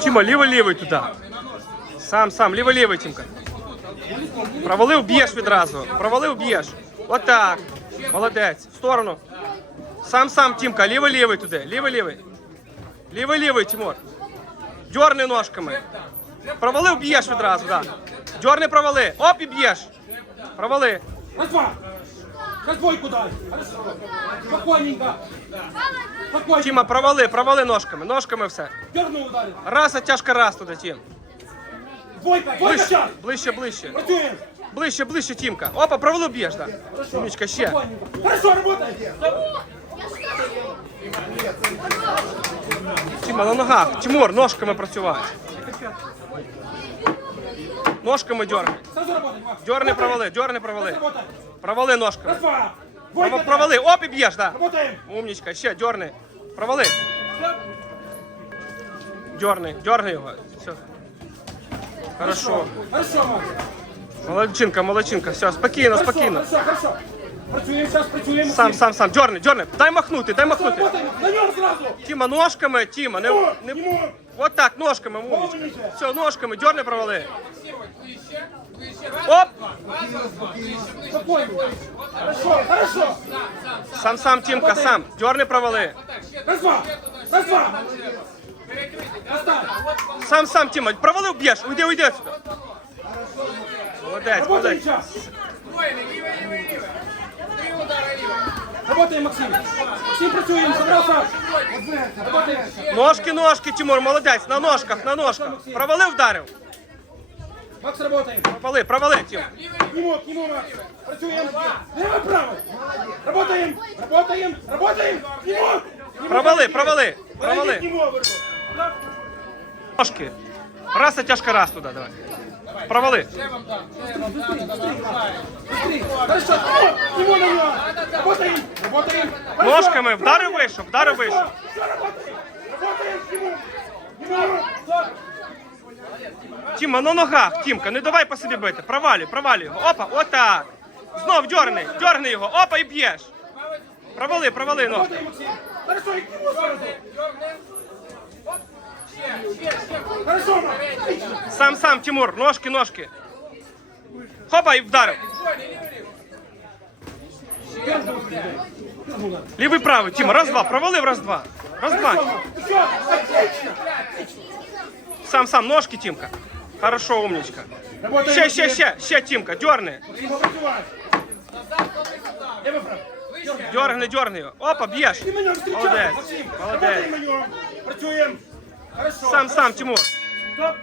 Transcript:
Тіма, лівий-лівий туди. Сам, сам, лівий-лівий, Тімка. Провалив, б'єш відразу. Провалив, б'єш. Отак. Молодець. В сторону. Сам, сам, Тімка, лівий-лівий туди. Лівий-лівий. Лівий-лівий, Тимур. Дьорни ножками. Провалив, б'єш відразу, так. Да. Дьорни провали. Оп, і б'єш. Провали. Двойку дай. Хорошо. Спокойненько. Спокойненько. Тіма, провали, провали ножками. Ножками все. Дернув ударив. Раз, а тяжко раз туди, Тім. Двойка, двойка Ближче, час. ближче, ближче. Працюємо. Ближче, ближче, Тімка. Опа, провалив, б'єш, так. Да. Умничка, ще. Спокойненько. Хорошо, работай. Тіма, на ногах. Тимур, ножками працювати. Ножками работай, Макс. Провали, дьорни провали. Провали ножками. Право- Провали. Оп, б'єш, так. Да. Работаем. Умничка, ще, дьорни. Провали. Дьорни, дьорни його. Все. Хорошо. Хорошо. Молодчинка, молодчинка. Все, спокійно, спокійно. хорошо, хорошо. Працюємо, зараз працюємо. Сам, сам, сам. Дьорни, дьорни. Дай махнути, дай махнути. На нього зразу. Тіма, ножками, Тіма, не, не... Вот так, ножками, умничка. Все, ножками, дьорни провали. Оп! Спокойно. Хорошо, хорошо. Сам, сам, Тімка, сам. Дьорни провали. Раз, два. Раз, два. Сам, сам, Тіма, провалив, б'єш. Уйди, уйди отсюда. Молодець, Работаем молодець. час. Работаем, Максим. Максим, працюємо. Забрався. Работаем. Ножки, ножки, Тимур, молодець. На ножках, на ножках. Провалив, вдарив. Макс, работаем. Провали, провали, Тім. К нему, к нему, Макс. Працюем. Лево, право. Работаем. Работаем. Работаем. К нему. Провали, провали, провали. Ножки. Раз, а тяжко раз туди, давай. Провали. Хорошо. К нему на него. Работаем. Работаем. Ножками, вдарив, вийшов, вдарив, вийшов. Все, работаем. Работаем к нему. К нему. Тіма, на ногах, Тімка, не давай по собі бити. Провалі, провалі його. Опа, отак. Знов дьорни, дьорни його. Опа, і б'єш. Провали, провали ножки. Работаем, Максим. Хорошо, и к нему сразу. Хорошо, Макс. Отлично. Сам, сам, Тимур, ножки, ножки. Хопа, і вдарив. Лівий правий, Тіма, раз, два, провалив, раз, два. Раз, два. Все, отлично. Сам, сам, ножки, Тімка. Хорошо, умничка. Работаем, Ще, ще, Максим. ще, ще, Тімка, дьорни. Максим, попрацювати. Лево, право. Дьорни, дьорни його. Опа, б'єш. Ти мене встречай, Молодець, Максим. молодець. Работаем на нем. Працюємо. Хорошо. Сам, сам, Тимур. Стоп.